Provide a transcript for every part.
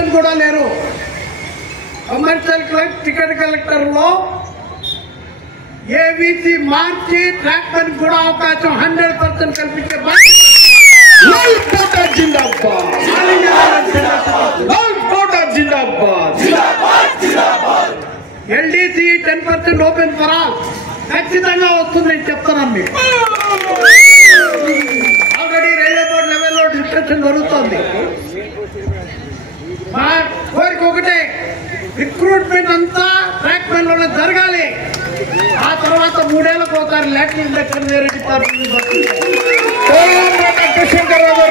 10% కూడా లేరు. Commercial ticket collector లో ఏబీసీ మార్చి ట్రాక్ పని కూడా అవకాశం 100% కల్పించే లాల్ కోటా జిందాబాద్, లాల్ కోటా జిందాబాద్, ఎల్డీసీ 10% ఓపెన్ ఫర్ ఆల్ ఖచ్చితంగా వస్తుందని చెప్తున్నాను మీకు. ఆల్రెడీ రైల్వే బోర్డు లెవెల్లో డిస్కషన్ జరుగుతోంది. మా కోరిక ఒకటే, రిక్రూట్మెంట్ అంతా ట్రాక్ పనిలోనే జరగాలి. ఆ తర్వాత 3 ఏళ్లకు ఒకసారి లేటర్ ఇండక్షన్ వేరే డిపార్ట్మెంట్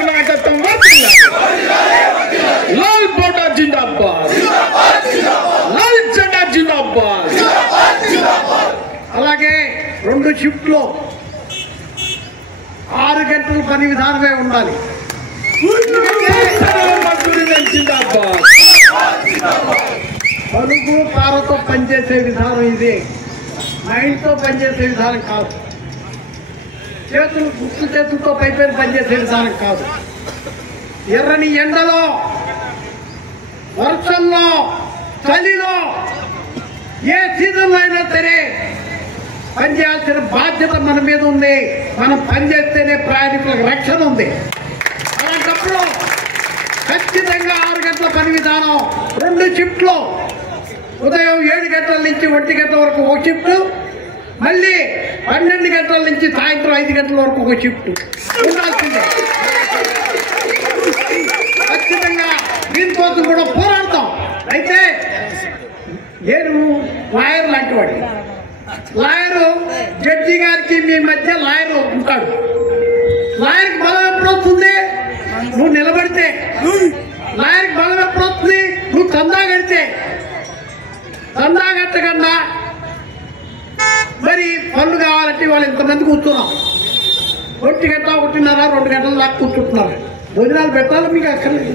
నాయకత్వం లాల్ కోటా జిందాబాద్, లాల్ జెండా జిందాబాద్. అలాగే 2 షిఫ్ట్లో 6 గంటల పని విధానమే ఉండాలి. జిందాబాద్. పలుగు పారతో పనిచేసే విధానం ఇది, మైండ్తో పనిచేసే విధానం కాదు. చేతులతో పైపైన పనిచేసే విధానం కాదు. ఎర్రని ఎండలో, వర్షంలో, చలిలో, ఏ సీజన్లో అయినా సరే పనిచేయాల్సిన బాధ్యత మన మీద ఉంది. మనం పనిచేస్తేనే ప్రయాణికులకు రక్షణ ఉంది. అలాంటప్పుడు ఖచ్చితంగా 6 గంటల పని విధానం, 2 షిఫ్ట్లో ఉదయం 7 గంటల నుంచి 1 గంటల వరకు ఒక షిఫ్ట్, మళ్ళీ 12 గంటల నుంచి సాయంత్రం 5 గంటల వరకు ఒక షిఫ్ట్ ఉండాల్సిందే. ఖచ్చితంగా దీనికోసం కూడా పోరాడతాం. అయితే నేను లాయర్ లాంటి వాడి, లాయరు జడ్జి గారికి మీ మధ్య లాయరు ఉంటాడు. లాయర్కి బలం ఎప్పుడు వస్తుంది? నువ్వు నిలబడితే. లాయర్కి బలం ఎప్పుడు వస్తుంది? నువ్వు చందా కడితే. చందా కట్టకుండా మరి పనులు కావాలంటే వాళ్ళు ఇంతమంది కూర్చున్నాం. 1 గంట 1:30 2 గంటల దాకా కూర్చుంటున్నారు. భోజనాలు పెట్టాలి మీకు అక్కర్లేదు.